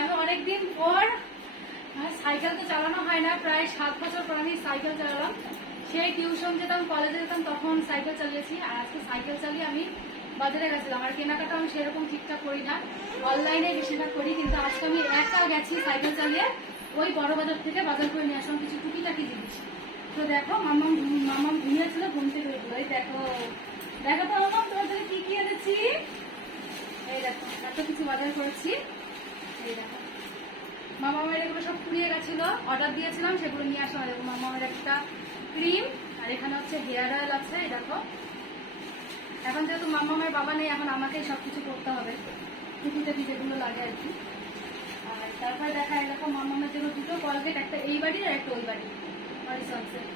আমি অনেকদিন পর সাইকেল তো চালানো হয় না, প্রায় 7 বছর পর আমি সাইকেল চালালাম। সেই টিউশন যেতাম, কলেজে যেতাম, তখন সাইকেল চালিয়েছি। আর আজকে সাইকেল চালিয়ে আমি বাজারে গেছিলাম। আর কেনাকাটা আমি সেরকম ঠিকঠাক করি না, অনলাইনে বেশিরভাগ করি। কিন্তু আজকে আমি একা গেছি সাইকেল চালিয়ে, ওই বড় বাজার থেকে বাজার করে নিয়ে আসলাম কিছু টুকিটাকি জিনিস। তো দেখো মামাম ঘুমিয়েছিল, ঘুম থেকে উঠলো। এই দেখো দেখো তো মামাম তোমার জন্য কি কি এনেছি। এই দেখো এত কিছু বাজার করেছি। এই দেখো মামামের এগুলো সব ফুরিয়ে গেছিল, অর্ডার দিয়েছিলাম, সেগুলো নিয়ে আসা হয়। মামামের একটা ক্রিম, আর এখানে হচ্ছে হেয়ার অয়েল আছে। এই দেখো এখন যেহেতু মামামের বাবা নেই, এখন আমাকেই সবকিছু করতে হবে, টুকিটাকি যেগুলো লাগে আর কি। আর তারপরে দেখা এই দেখো মামামের জন্য দুটো কলগেট, একটা এই বাড়ির আর একটা ওই বাড়ির মরিসন্সের।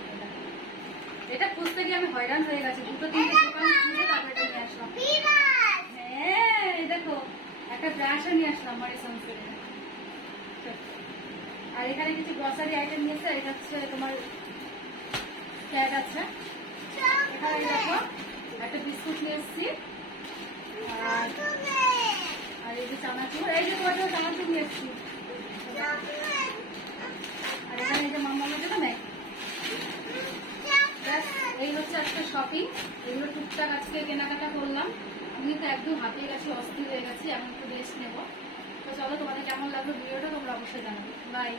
এটা খুঁজতে গিয়ে আমি হয়রান হয়ে গেছি, দুটো তিনটে দোকান খুঁজে তারপরে এটা নিয়ে আসলাম। হ্যাঁ এই দেখো একটা ব্রাশও নিয়ে আসলাম মরিসন্সের। আর এখানে কিছু গ্রসারি আইটেম নিয়েছে। এটা হচ্ছে তোমার ক্যাট আছে। এখানে দেখো একটা বিস্কুট নিয়ে এসছি, আর এই যে চানাচুর, এই যে তোমার জন্য চানাচুর নিয়ে এসছি। আর এখানে এই যে মামামের জন্য ম্যাগি। এই হচ্ছে আজকে শপিং। এগুলো টুকটাক আজকে কেনাকাটা করলাম। আমি তো একদম হাঁপিয়ে গেছি, অস্থির হয়ে গেছি, এখন একটু রেস্ট নেবো। তো চলো, তোমাদের কেমন লাগলো ভিডিওটা তোমরা অবশ্যই জানাবে। বাই।